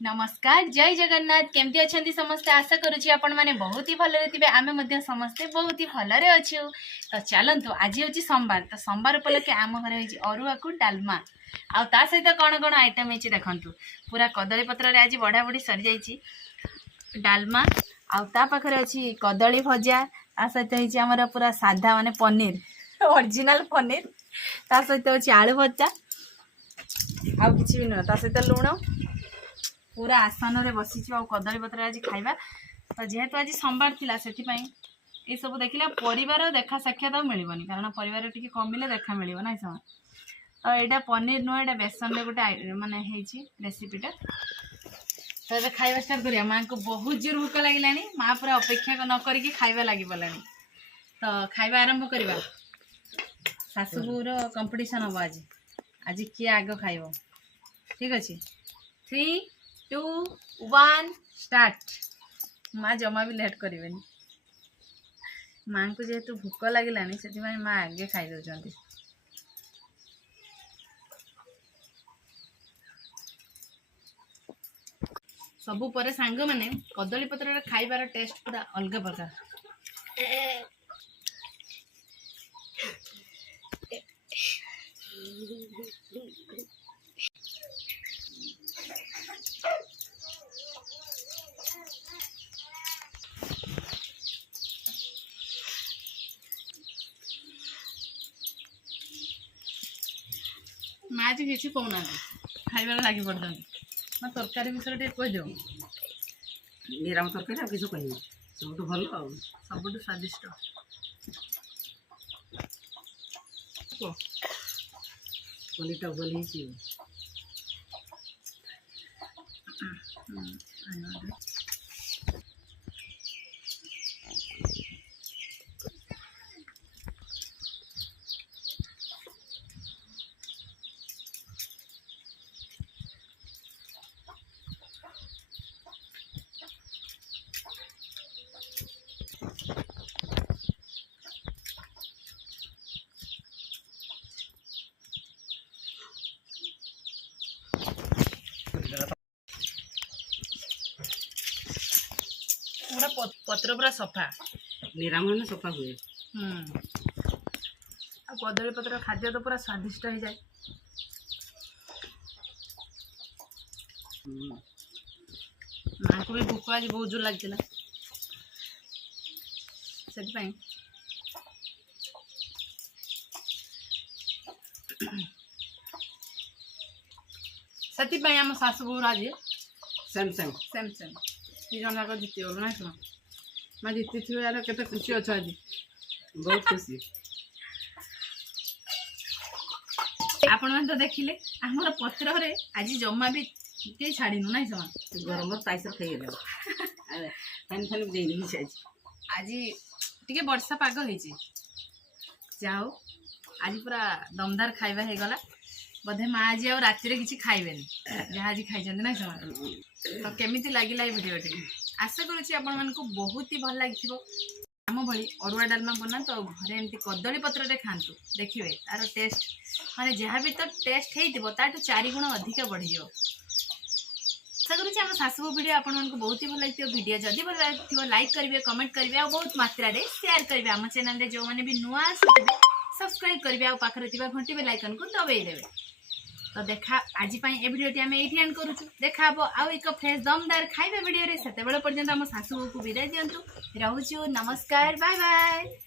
नमस्कार जय जगन्नाथ केमती अच्छा समस्ते आशा करुँच आपण मैंने बहुत ही भलरे थे आम समस्ते बहुत ही भलरे अच्छु तो चलतु आज हूँ सोमवार तो सोमवार उपलक्षे आम घर अरुआ को डालमा आ ता सहित कौन कौन आइटम है देखु पूरा कदली पत्र आज बढ़ा बढ़ी सरी जाइए डालमा आखरे अच्छी कदली भजा ता सहित आमर पूरा साधा माने पनीर ओरिजिनल पनीर ता सहित अच्छी आलू भजा आउ कि भी नुह ता सहित लुण पूरा आसन रे बसी कदली पत्र आज खाइबा तो जेहेतु आज सोमवार थिला से ये सब देखला परिवार देखा साक्षात मिलबनी कारण परिवार टिके कमिले देखा मिलिबो ना समय तो यहाँ पनीर नुह यहाँ बेसन रे गोटे माने रेसिपीटा तो ये खाइबा स्टार्ट करिया माँ को बहुत जोर भूक लगिलानी माँ पूरा अपेक्षा न करके खाइबा लगी पलानी तो खाइबा आरंभ करवा सासुबूर कंपटीशन हम आज आज किए आग खाइब ठीक अच्छे 3 2 1 स्टार्ट माँ जमा भी लेट करें माँ को जेहेतु भूक लगिलानी से माँ आगे खाई दौरान सबू पर सांग मैंने कदली पत्र खाइबार टेस्ट पूरा अलग प्रकार माँ आज किसी कहना खाइबार लगी पड़ता मैं तरकारी विषय कहीदेव निराम तरकारी आ किसी कह सब भल सब स्वादिष्ट पनीरटा भल पूरा पत्र पूरा सफा निराम है सफा हुए कदली पत्र खाद्य तो पूरा स्वादिष्ट हो जाए माँ को भी भूख आज बहुत जोर लगी से आम सासु बोर आज सेम सेम सेम सेम दी जन जाक जीत गल ना शुण मैं जीति थी यार केते खुशी अच्छा आज बहुत खुशी आपण मैंने तो देखिले आमर पत्र रे आज जमा भी के छाड़ीनु ना शुण गरम ताइसर खाई फैन फैन दे आज टी वर्षा पाग हो जाओ आज पूरा दमदार खाइबा हो गला बोधे माँ आज आ राति किसी खाइबे जहाँ आज खाई ना समय तो केमी लगे ये भिडियोटी आशा करुँच आपण बहुत ही भल लगे आम भाई अरुआ डालमा बनातु आ घरे एमती कदली पत्र खातु देखिए तार टेस्ट माने जहाँ भी तो टेस्ट हो 4 गुण अधिक बढ़ी जाओ आशा करुँच आम सासु भिडियो आपण बहुत ही भल लगे भिडियो जदि भल लगे लाइक करेंगे कमेंट करेंगे और बहुत मात्रा शेयर करेंगे आम चैनल रे जो मैंने भी नुआ आसुवे सब्सक्राइब करेंगे और पाखे घंटी बेल आइकन को दबाई देवे तो देखा आज ए भिडियोटी आम ये एंड करूँ देखा आउ एक फ्रेश दमदार खाइबा भिडियो से पर्यंत आम सासू को विदाय दिंतु रोचु नमस्कार बाय बाय।